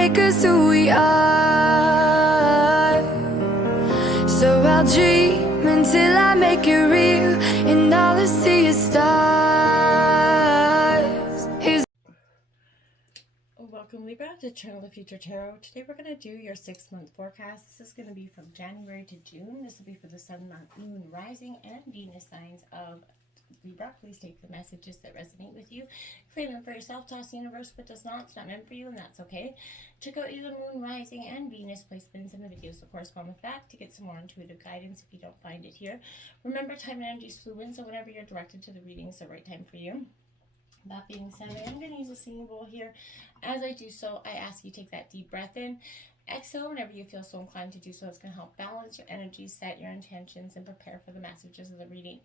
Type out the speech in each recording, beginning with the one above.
make us who we are. So I'll dream until I make it real, and all I see is stars. Welcome, Libra, to Channel the Future Tarot. Today we're going to do your 6-month forecast. This is going to be from January to June. This will be for the Sun, Moon, Rising, and Venus signs of Libra. Please take the messages that resonate with you, claim them for yourself, toss the universe what does not. It's not meant for you, and that's okay. Check out either Moon, Rising, and Venus placements in the videos that correspond with that to get some more intuitive guidance if you don't find it here. Remember, time and energy is fluid, so whenever you're directed to the reading is the right time for you. That being said, I am going to use a singing bowl here. As I do so, I ask you take that deep breath in. Exhale whenever you feel so inclined to do so. It's going to help balance your energy, set your intentions, and prepare for the messages of the reading.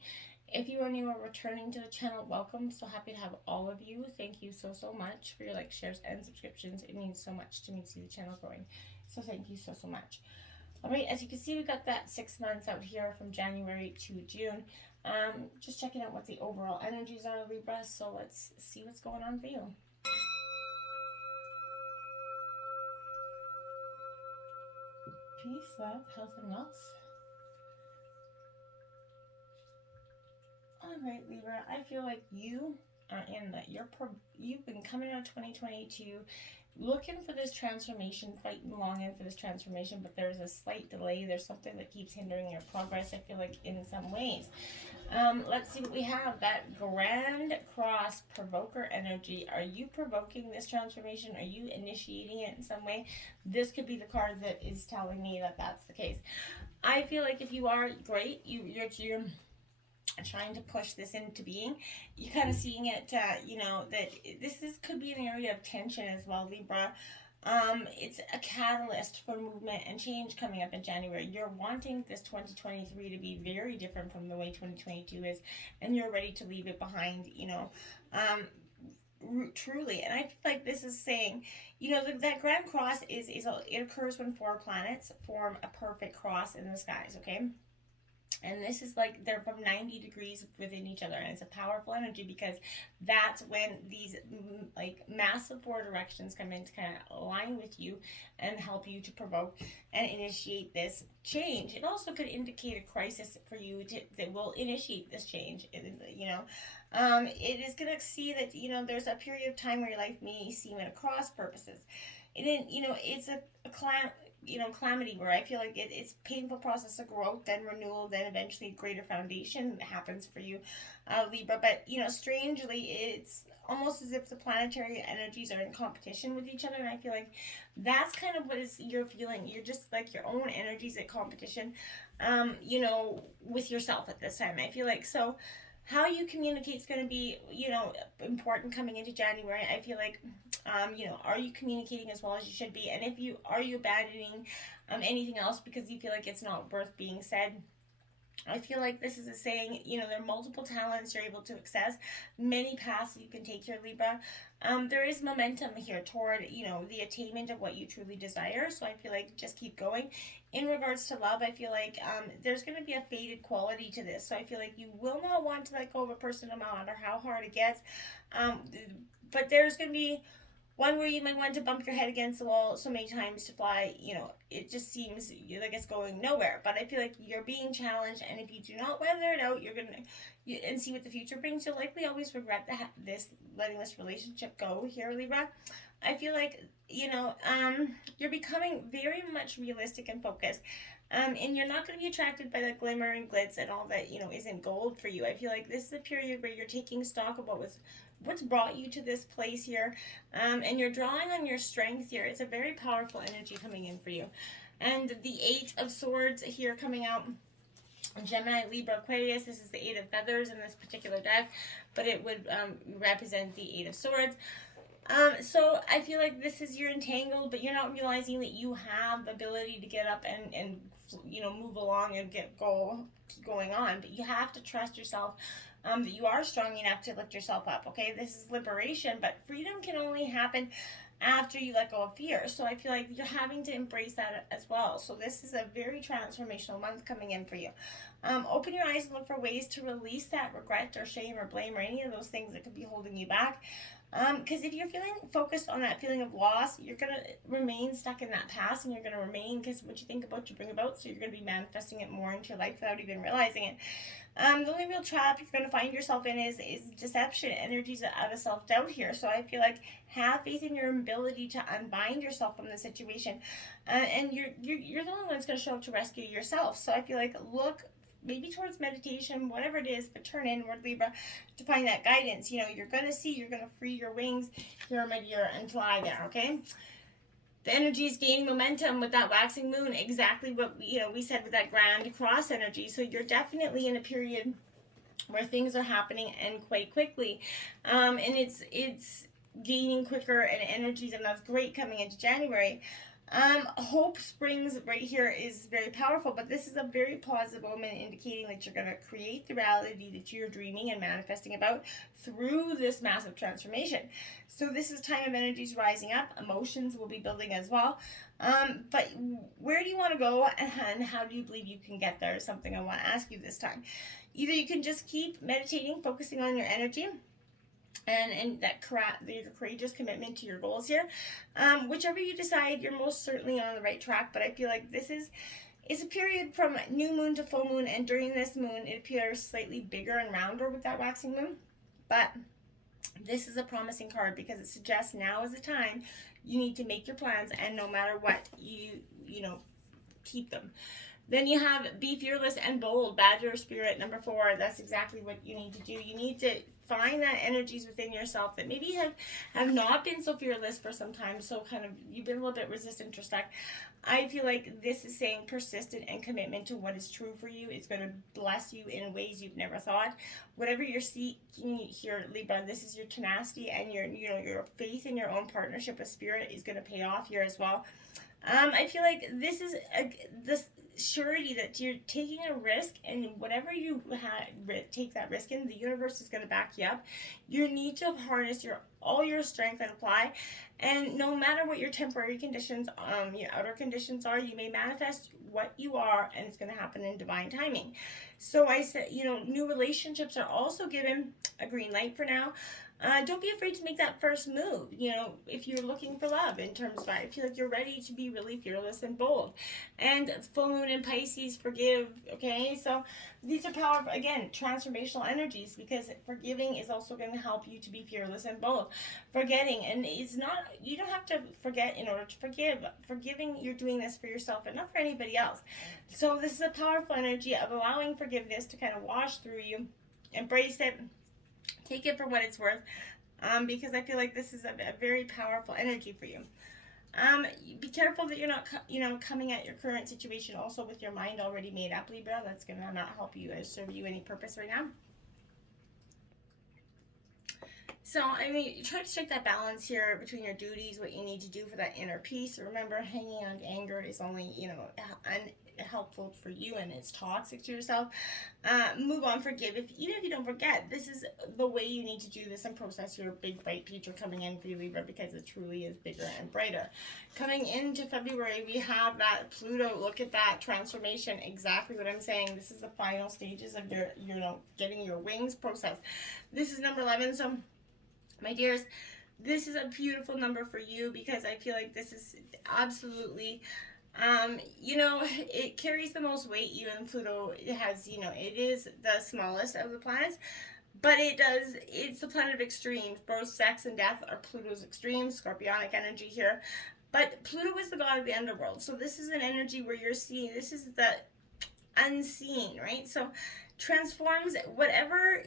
If you are new or returning to the channel, welcome. So happy to have all of you. Thank you so much for your likes, shares, and subscriptions. It means so much to me to see the channel growing. So thank you so much. All right, as you can see, we got that 6 months out here from January to June. Just checking out what the overall energies are, Libra. So let's see what's going on for you. Peace, love, health, and wealth. All right, Libra. I feel like you are in that. You've been coming out of 2022, looking for this transformation, fighting longing for this transformation, but there's a slight delay. There's something that keeps hindering your progress, I feel like, in some ways. Let's see what we have. That Grand Cross provoker energy. Are you provoking this transformation? Are you initiating it in some way? This could be the card that is telling me that that's the case. I feel like if you are, great. You're trying to push this into being. You're kind of seeing it, that this could be an area of tension as well, Libra. It's a catalyst for movement and change coming up in January. You're wanting this 2023 to be very different from the way 2022 is, and you're ready to leave it behind, truly. And I feel like this is saying, that Grand Cross it occurs when 4 planets form a perfect cross in the skies, okay? And this is like they're from 90 degrees within each other, and it's a powerful energy because that's when these like massive 4 directions come in to kind of align with you and help you to provoke and initiate this change. It also could indicate a crisis for you that will initiate this change. It is going to see that there's a period of time where your life may seem at a cross purposes. And then it's a calamity where I feel like it's a painful process of growth, then renewal, then eventually greater foundation happens for you, Libra. But strangely, it's almost as if the planetary energies are in competition with each other, and I feel like that's kind of what you're feeling. You're just like your own energies at competition, with yourself at this time. I feel like so. How you communicate is going to be, important coming into January. I feel like, are you communicating as well as you should be? And are you abandoning anything else because you feel like it's not worth being said? I feel like this is a saying, there are multiple talents you're able to access, many paths you can take here, Libra. There is momentum here toward, the attainment of what you truly desire. So I feel like just keep going. In regards to love, I feel like there's going to be a faded quality to this. So I feel like you will not want to let go of a person no matter how hard it gets. But there's going to be one where you might want to bump your head against the wall so many times to fly, it just seems like it's going nowhere. But I feel like you're being challenged, and if you do not weather it out, and see what the future brings, you'll likely always regret letting this relationship go here, Libra. I feel like, you're becoming very much realistic and focused. And you're not going to be attracted by the glimmer and glitz and all that, isn't gold for you. I feel like this is a period where you're taking stock of what's brought you to this place here, and you're drawing on your strength here. It's a very powerful energy coming in for you. And the 8 of Swords here coming out, Gemini, Libra, Aquarius. This is the 8 of Feathers in this particular deck, but it would represent the 8 of Swords. So I feel like this is you're entangled, but you're not realizing that you have the ability to get up and move along and keep going on. But you have to trust yourself, that you are strong enough to lift yourself up. Okay, this is liberation, but freedom can only happen after you let go of fear. So I feel like you're having to embrace that as well. So this is a very transformational month coming in for you. Open your eyes and look for ways to release that regret or shame or blame or any of those things that could be holding you back. Because if you're feeling focused on that feeling of loss, you're going to remain stuck in that past, and you're going to remain, because what you think about, you bring about, so you're going to be manifesting it more into your life without even realizing it. The only real trap you're going to find yourself in is deception, energies out of self-doubt here. So I feel like have faith in your ability to unbind yourself from the situation, and you're the only one that's going to show up to rescue yourself. So I feel like look maybe towards meditation, whatever it is, but turn inward, Libra, to find that guidance. You know, you're going to see, you're going to free your wings here, my dear, and fly there, okay? The energy is gaining momentum with that waxing moon, exactly what we said with that grand cross energy. So you're definitely in a period where things are happening and quite quickly, and it's gaining quicker and energies, and that's great coming into January. Hope Springs right here is very powerful, but this is a very positive moment indicating that you're going to create the reality that you're dreaming and manifesting about through this massive transformation. So this is time of energies rising up. Emotions will be building as well. But where do you want to go, and how do you believe you can get there is something I want to ask you this time. Either you can just keep meditating, focusing on your energy, and that your courageous commitment to your goals here. Whichever you decide, you're most certainly on the right track. But I feel like this is a period from new moon to full moon, and during this moon it appears slightly bigger and rounder with that waxing moon. But this is a promising card because it suggests now is the time you need to make your plans, and no matter what, you keep them. Then you have be fearless and bold, badger spirit, number 4. That's exactly what you need to do. You need to find that energies within yourself that maybe have not been so fearless for some time, so kind of you've been a little bit resistant or stuck. I feel like this is saying persistent and commitment to what is true for you is going to bless you in ways you've never thought. Whatever you're seeking here, Libra, this is your tenacity, and your faith in your own partnership with spirit is going to pay off here as well. I feel like this is this surety that you're taking a risk, and whatever you take that risk in, the universe is going to back you up. You need to harness all your strength and apply, and no matter what your temporary conditions, your outer conditions are, you may manifest what you are, and it's going to happen in divine timing. So I said, new relationships are also given a green light for now. Don't be afraid to make that first move, if you're looking for love in terms of, I feel like you're ready to be really fearless and bold. And full moon in Pisces, forgive, okay? So these are powerful, again, transformational energies, because forgiving is also going to help you to be fearless and bold. Forgetting, and you don't have to forget in order to forgive. Forgiving, you're doing this for yourself and not for anybody else. So this is a powerful energy of allowing forgiveness to kind of wash through you. Embrace it. Take it for what it's worth, because I feel like this is a very powerful energy for you. Be careful that you're not, coming at your current situation also with your mind already made up, Libra. That's going to not help you or serve you any purpose right now. So, try to strike that balance here between your duties, what you need to do for that inner peace. Remember, hanging on to anger is only, helpful for you, and it's toxic to yourself. Move on, forgive. Even if you don't forget, this is the way you need to do this and process your big bright future coming in for you, Libra, because it truly is bigger and brighter. Coming into February, we have that Pluto. Look at that transformation. Exactly what I'm saying. This is the final stages of your, getting your wings processed. This is number 11. So, my dears, this is a beautiful number for you, because I feel like this is absolutely, it carries the most weight. Even Pluto has, it is the smallest of the planets, but it's the planet of extremes. Both sex and death are Pluto's extremes, scorpionic energy here. But Pluto is the god of the underworld. So this is an energy where you're seeing, this is the unseen, right? So transforms whatever,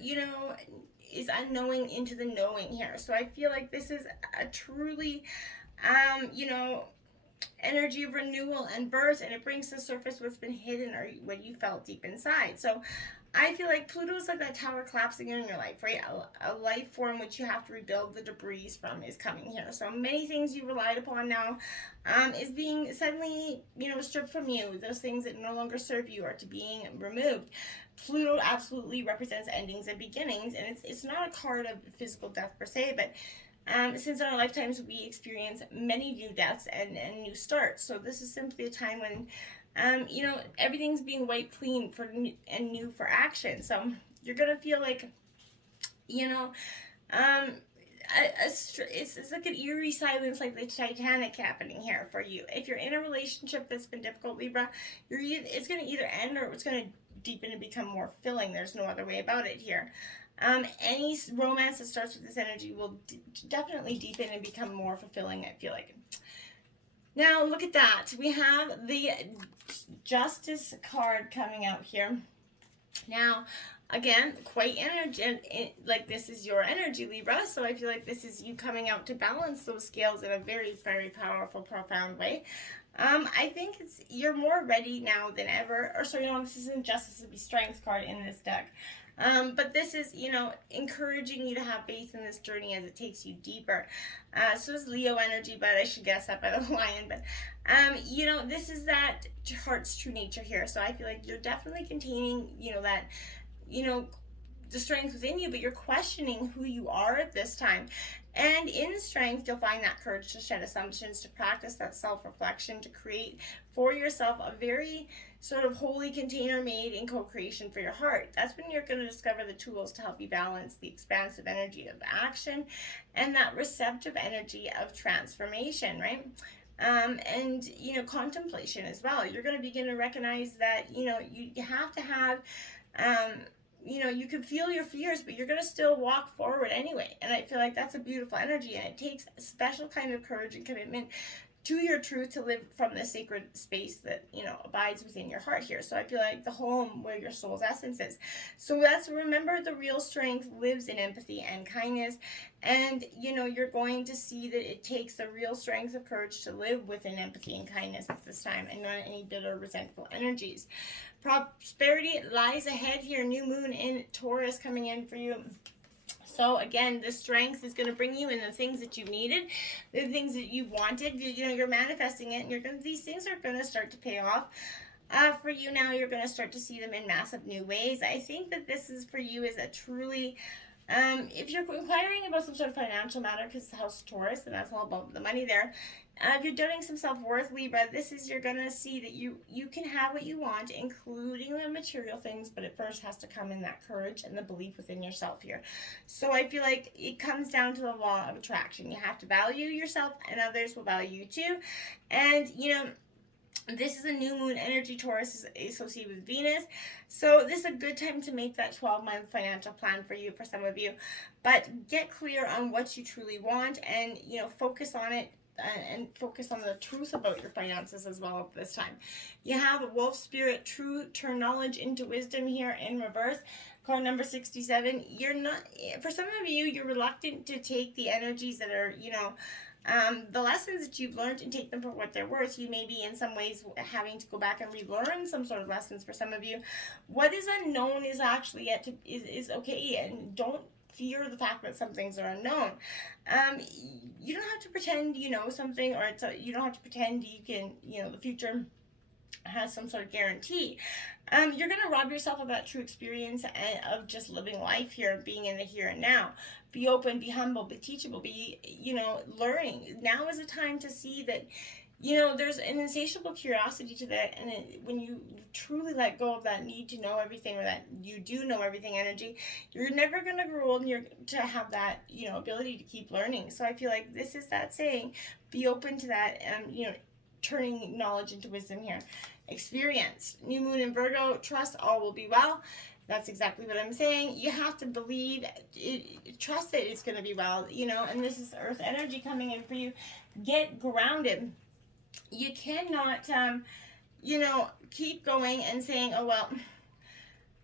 is unknowing into the knowing here. So I feel like this is a truly, energy of renewal and birth, and it brings to surface what's been hidden or what you felt deep inside. So I feel like Pluto is like that tower collapsing in your life, right? A life form which you have to rebuild the debris from is coming here. So many things you relied upon now is being suddenly, stripped from you. Those things that no longer serve you are to being removed. Pluto absolutely represents endings and beginnings, and it's not a card of physical death per se, but since in our lifetimes we experience many new deaths and new starts. So this is simply a time when everything's being wiped clean and new for action. So you're gonna feel like it's like an eerie silence, like the Titanic happening here for you. If you're in a relationship that's been difficult, Libra, it's going to either end or it's going to deepen and become more filling. There's no other way about it here. Any romance that starts with this energy will definitely deepen and become more fulfilling, I feel like. Now, look at that. We have the Justice card coming out here. Now, again, quite energy, like this is your energy, Libra, so I feel like this is you coming out to balance those scales in a very, very powerful, profound way. I think you're more ready now than ever, or sorry, no, this isn't Justice, this would be Strength card in this deck. But this is, encouraging you to have faith in this journey as it takes you deeper. So is Leo energy, but I should guess that by the lion. But, this is that heart's true nature here. So I feel like you're definitely containing, that, the strength within you, but you're questioning who you are at this time. And in Strength, you'll find that courage to shed assumptions, to practice that self-reflection, to create for yourself a very sort of holy container made in co-creation for your heart. That's when you're going to discover the tools to help you balance the expansive energy of action and that receptive energy of transformation, right? And contemplation as well. You're going to begin to recognize that you have to have you can feel your fears, but you're going to still walk forward anyway. And I feel like that's a beautiful energy, and it takes a special kind of courage and commitment to your truth to live from the sacred space that abides within your heart here. So I feel like the home where your soul's essence is. So remember, the real strength lives in empathy and kindness, and you're going to see that it takes the real strength of courage to live within empathy and kindness at this time, and not any bitter, resentful energies. Prosperity lies ahead here. New moon in Taurus coming in for you. So again, the strength is going to bring you in the things that you needed, the things that you wanted. You're manifesting it, and these things are going to start to pay off. For you now, you're going to start to see them in massive new ways. I think that this is for you is a truly, if you're inquiring about some sort of financial matter, because it's the House of Taurus, and that's all about the money there. If you're doing some self-worth, Libra, you're going to see that you can have what you want, including the material things, but it first has to come in that courage and the belief within yourself here. So I feel like it comes down to the law of attraction. You have to value yourself, and others will value you too. And, this is a new moon energy. Taurus is associated with Venus. So this is a good time to make that 12-month financial plan for you, for some of you. But get clear on what you truly want, and, focus on it. And focus on the truth about your finances as well at this time. You have a wolf spirit, true, turn knowledge into wisdom here in reverse. Card number 67. For some of you, you're reluctant to take the energies that are, the lessons that you've learned, and take them for what they're worth. You may be in some ways having to go back and relearn some sort of lessons for some of you. What is unknown is actually is okay, and don't fear the fact that some things are unknown. You don't have to pretend you know something, or you don't have to pretend you can, the future has some sort of guarantee. You're going to rob yourself of that true experience of just living life here, being in the here and now. Be open, be humble, be teachable, be, learning. Now is a time to see that there's an insatiable curiosity to that, and when you truly let go of that need to know everything, or that you do know everything energy, you're never going to grow old, and you're to have that, ability to keep learning. So I feel like this is that saying, be open to that, turning knowledge into wisdom here. Experience, new moon in Virgo, trust all will be well. That's exactly what I'm saying. You have to believe, trust that it's going to be well, and this is earth energy coming in for you. Get grounded. You cannot, keep going and saying, oh, well,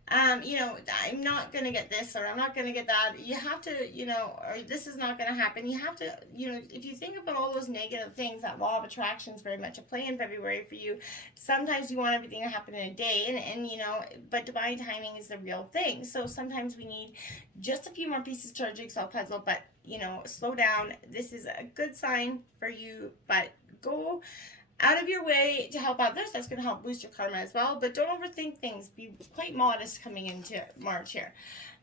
I'm not going to get this, or I'm not going to get that. You have to, or this is not going to happen. You have to, if you think about all those negative things, that law of attraction is very much a play in February for you. Sometimes you want everything to happen in a day, and but divine timing is the real thing. So sometimes we need just a few more pieces to our jigsaw puzzle, but, slow down. This is a good sign for you, but go out of your way to help others. That's going to help boost your karma as well, but don't overthink things. Be quite modest coming into March here.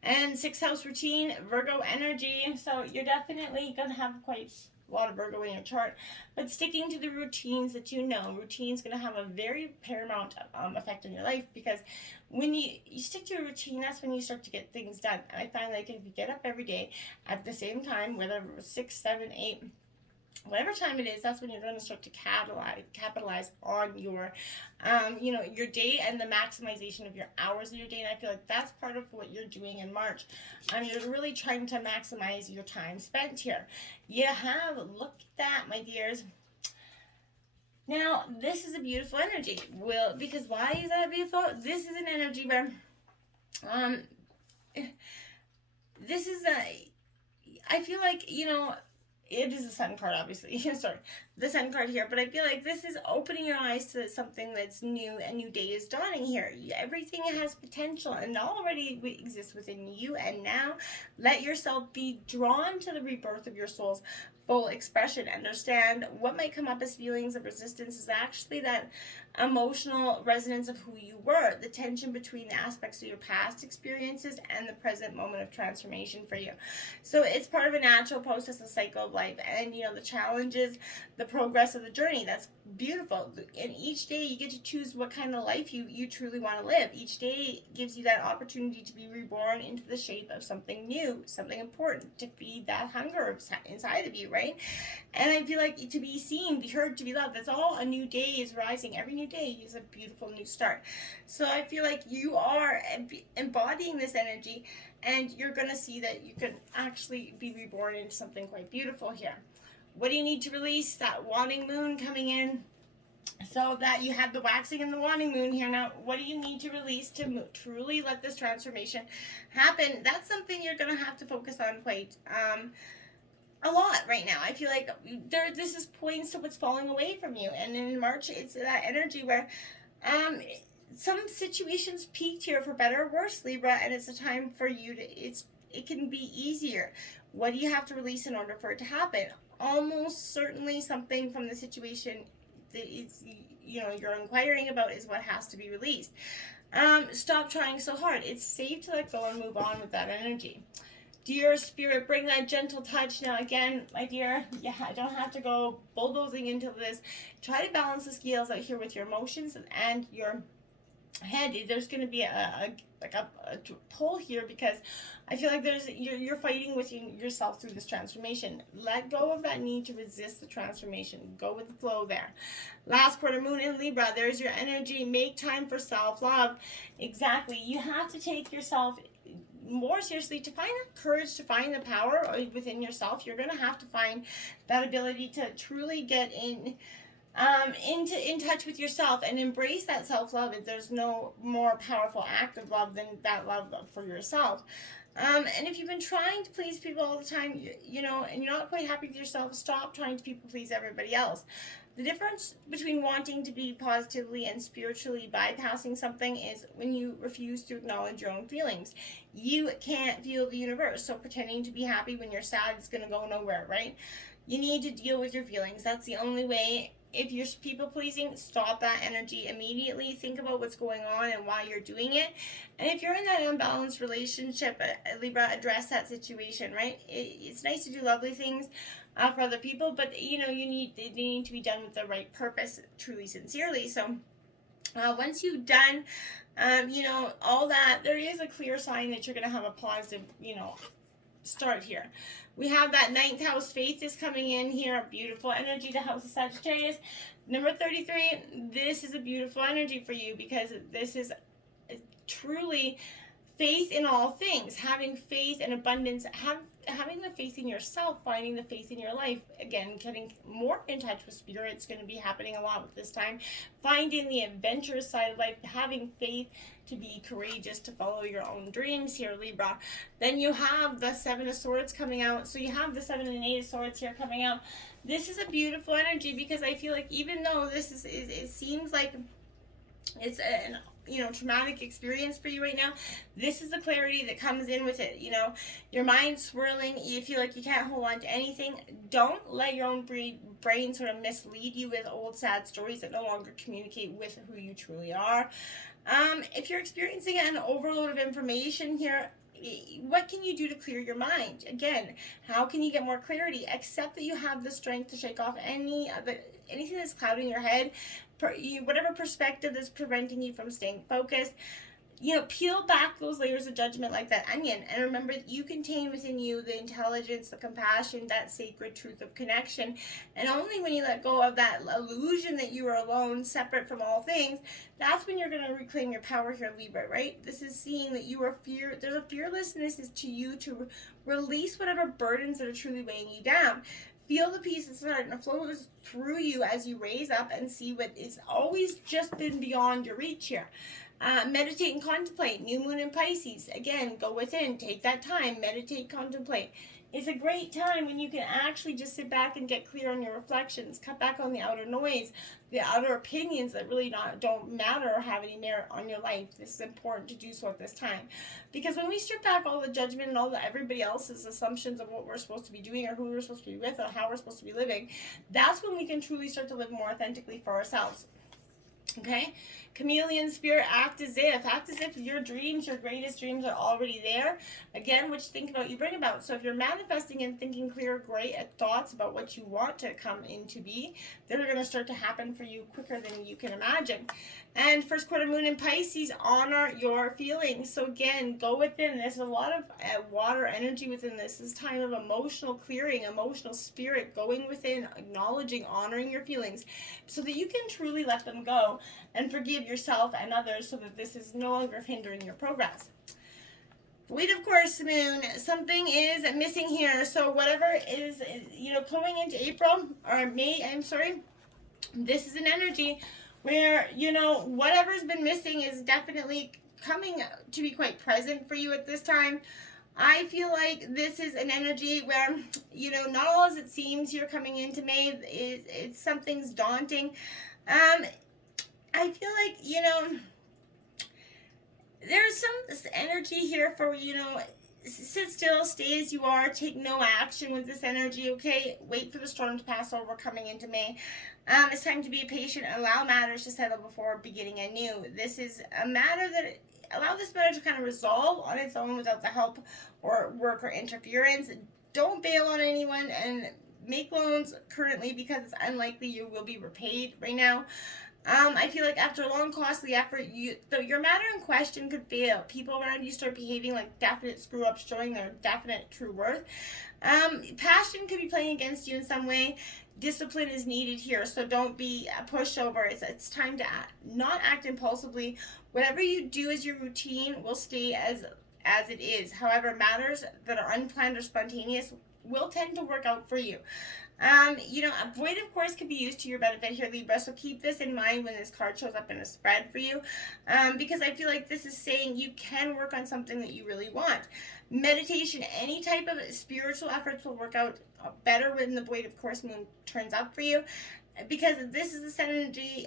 And 6th house routine, Virgo energy, so you're definitely going to have quite a lot of Virgo in your chart, but sticking to the routines that you know. Routine's going to have a very paramount effect on your life, because when you stick to a routine, that's when you start to get things done. And I find like if you get up every day at the same time, whether it was 6, 7, 8, whatever time it is, that's when you're going to start to capitalize on your your day and the maximization of your hours of your day. And I feel like that's part of what you're doing in March. You're really trying to maximize your time spent here. You have, look at that, my dears. Now, this is a beautiful energy. Because why is that beautiful? This is an energy where this is I feel like, it is a sun card, obviously. Sorry, the sun card here. But I feel like this is opening your eyes to something that's new. A new day is dawning here. Everything has potential and already exists within you. And now let yourself be drawn to the rebirth of your soul's full expression. Understand what might come up as feelings of resistance is actually that emotional resonance of who you were, the tension between the aspects of your past experiences and the present moment of transformation for you. So it's part of a natural process, the cycle of life, and the challenges, the progress of the journey. That's beautiful. And each day you get to choose what kind of life you truly want to live. Each day gives you that opportunity to be reborn into the shape of something new, something important, to feed that hunger inside of you, right? And I feel like to be seen, be heard, to be loved, that's all a new day is rising. Every new day is a beautiful new start. So I feel like you are embodying this energy, and you're going to see that you can actually be reborn into something quite beautiful here. What do you need to release? That waning moon coming in. So that you have the waxing and the waning moon here. Now, what do you need to release to truly let this transformation happen? That's something you're going to have to focus on quite a lot right now. I feel like this is points to what's falling away from you. And in March, it's that energy where some situations peaked here, for better or worse, Libra, and it's a time for you to, it can be easier. What do you have to release in order for it to happen? Almost certainly something from the situation that is, you're inquiring about is what has to be released. Stop trying so hard. It's safe to let go and move on with that energy. Dear Spirit, bring that gentle touch. Now again, my dear, I don't have to go bulldozing into this. Try to balance the scales out here with your emotions and your head. There's going to be a pull here, because I feel like you're fighting with yourself through this transformation. Let go of that need to resist the transformation. Go with the flow there. Last quarter moon in Libra, there's your energy. Make time for self-love. Exactly. You have to take yourself more seriously to find the courage, to find the power within yourself. You're going to have to find that ability to truly get in touch with yourself and embrace that self-love. There's no more powerful act of love than that love for yourself. And if you've been trying to please people all the time, and you're not quite happy with yourself, stop trying to people please everybody else. The difference between wanting to be positively and spiritually bypassing something is when you refuse to acknowledge your own feelings. You can't feel the universe, so pretending to be happy when you're sad is going to go nowhere, right? You need to deal with your feelings. That's the only way. If you're people pleasing, stop that energy immediately. Think about what's going on and why you're doing it. And if you're in that unbalanced relationship, Libra, address that situation, right? It's nice to do lovely things for other people, but they need to be done with the right purpose, truly, sincerely. So once you've done all that, there is a clear sign that you're going to have a positive start here. We have that 9th house, faith is coming in here, a beautiful energy, the house of Sagittarius. Number 33, this is a beautiful energy for you, because this is truly faith in all things, having faith and abundance, having the faith in yourself, finding the faith in your life. Again, getting more in touch with spirit. It's going to be happening a lot with this time. Finding the adventurous side of life, having faith to be courageous, to follow your own dreams here, Libra. Then you have the 7 of Swords coming out. So you have the 7 and 8 of Swords here coming out. This is a beautiful energy, because I feel like even though this is it seems like it's an traumatic experience for you right now, this is the clarity that comes in with it. Your mind's swirling, you feel like you can't hold on to anything. Don't let your own brain sort of mislead you with old sad stories that no longer communicate with who you truly are. If you're experiencing an overload of information here, what can you do to clear your mind? Again, how can you get more clarity? Accept that you have the strength to shake off anything that's clouding your head, whatever perspective that's preventing you from staying focused. Peel back those layers of judgment like that onion, and remember that you contain within you the intelligence, the compassion, that sacred truth of connection. And only when you let go of that illusion that you are alone, separate from all things, that's when you're going to reclaim your power here, Libra, right? This is seeing that there's a fearlessness to you to release whatever burdens that are truly weighing you down. Feel the peace that's starting to flow through you as you raise up and see what is always just been beyond your reach here. Meditate and contemplate. New moon in Pisces. Again, go within. Take that time. Meditate, contemplate. It's a great time when you can actually just sit back and get clear on your reflections. Cut back on the outer noise, the outer opinions that really don't matter or have any merit on your life. This is important to do so at this time. Because when we strip back all the judgment and all everybody else's assumptions of what we're supposed to be doing or who we're supposed to be with or how we're supposed to be living, that's when we can truly start to live more authentically for ourselves. Okay? Chameleon spirit, act as if your dreams, your greatest dreams are already there. Again, what you think about, you bring about. So if you're manifesting and thinking clear, great thoughts about what you want to come into be, they're going to start to happen for you quicker than you can imagine. And first quarter moon in Pisces, honor your feelings. So again, go within. There's a lot of water energy within this. This time of emotional clearing, emotional spirit, going within, acknowledging, honoring your feelings so that you can truly let them go and forgive yourself and others so that this is no longer hindering your progress. Weight of course, moon, something is missing here. So whatever is, going into April or May, this is an energy where, whatever's been missing is definitely coming to be quite present for you at this time. I feel like this is an energy where, not all as it seems you're coming into May. It's something's daunting. I feel like, there's some energy here for, sit still, stay as you are, take no action with this energy, okay? Wait for the storm to pass over coming into May. It's time to be patient, allow matters to settle before beginning anew. This is a matter that, allow this matter to kind of resolve on its own without the help or work or interference. Don't bail on anyone and make loans currently because it's unlikely you will be repaid right now. I feel like after a long, costly effort, your matter in question could fail. People around you start behaving like definite screw-ups, showing their definite true worth. Passion could be playing against you in some way. Discipline is needed here, so don't be a pushover. It's time to not act impulsively. Whatever you do as your routine will stay as it is. However, matters that are unplanned or spontaneous will tend to work out for you. A void, of course, can be used to your benefit here, Libra, so keep this in mind when this card shows up in a spread for you, because I feel like this is saying you can work on something that you really want. Meditation, any type of spiritual efforts will work out better when the void, of course, moon turns up for you, because this is this energy.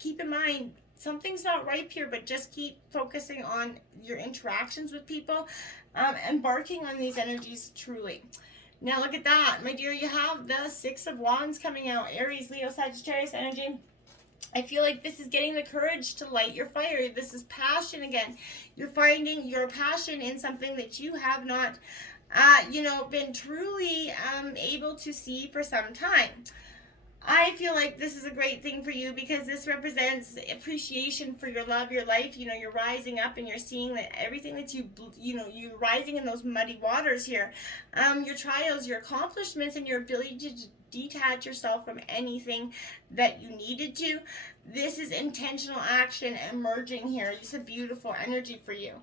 Keep in mind, something's not ripe here, but just keep focusing on your interactions with people, embarking on these energies truly. Now look at that, my dear, you have the Six of Wands coming out, Aries, Leo, Sagittarius energy. I feel like this is getting the courage to light your fire. This is passion again. You're finding your passion in something that you have not, been truly able to see for some time. I feel like this is a great thing for you because this represents appreciation for your love, your life. You're rising up and you're seeing that everything that you're rising in those muddy waters here. Your trials, your accomplishments, and your ability to detach yourself from anything that you needed to. This is intentional action emerging here. It's a beautiful energy for you.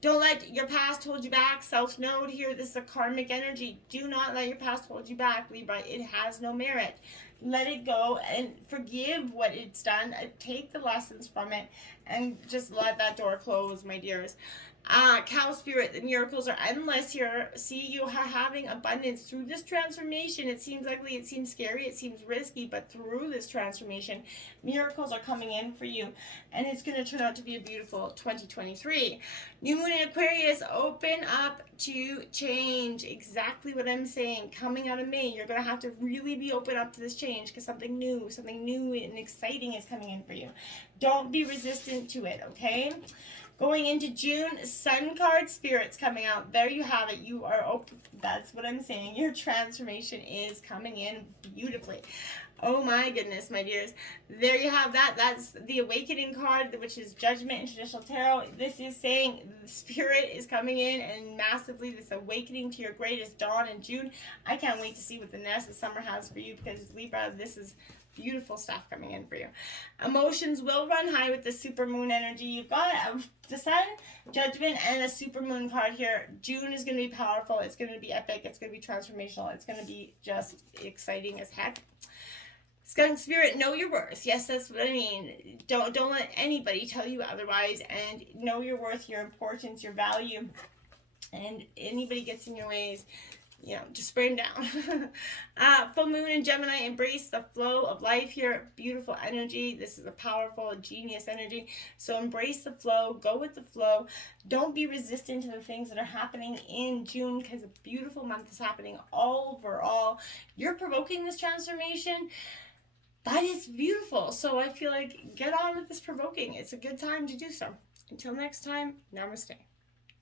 Don't let your past hold you back. South Node here. This is a karmic energy. Do not let your past hold you back, Libra. It has no merit. Let it go and forgive what it's done. Take the lessons from it and just let that door close, my dears. Cow spirit, the miracles are endless here. See, you are having abundance through this transformation. It seems ugly, it seems scary, it seems risky, but through this transformation, miracles are coming in for you, and it's going to turn out to be a beautiful 2023. New moon in Aquarius, open up to change. Exactly what I'm saying. Coming out of May, you're going to have to really be open up to this change because something new and exciting is coming in for you. Don't be resistant to it, okay? Going into June, Sun card, Spirit's coming out. There you have it. You are open. That's what I'm saying. Your transformation is coming in beautifully. Oh my goodness, my dears. There you have that. That's the Awakening card, which is Judgment in traditional tarot. This is saying the Spirit is coming in and massively this awakening to your greatest dawn in June. I can't wait to see what the next summer has for you, because Libra, this is beautiful stuff coming in for you. Emotions will run high with the supermoon energy. You've got the Sun, Judgment, and a supermoon card here. June is going to be powerful. It's going to be epic. It's going to be transformational. It's going to be just exciting as heck. Skunk Spirit, know your worth. Yes, that's what I mean. Don't let anybody tell you otherwise, and know your worth, your importance, your value. And anybody gets in your ways, you know, just spray them down. Full moon in Gemini, embrace the flow of life here. Beautiful energy. This is a powerful, genius energy. So embrace the flow. Go with the flow. Don't be resistant to the things that are happening in June, because a beautiful month is happening overall. You're provoking this transformation, but it's beautiful. So I feel like get on with this provoking. It's a good time to do so. Until next time, namaste.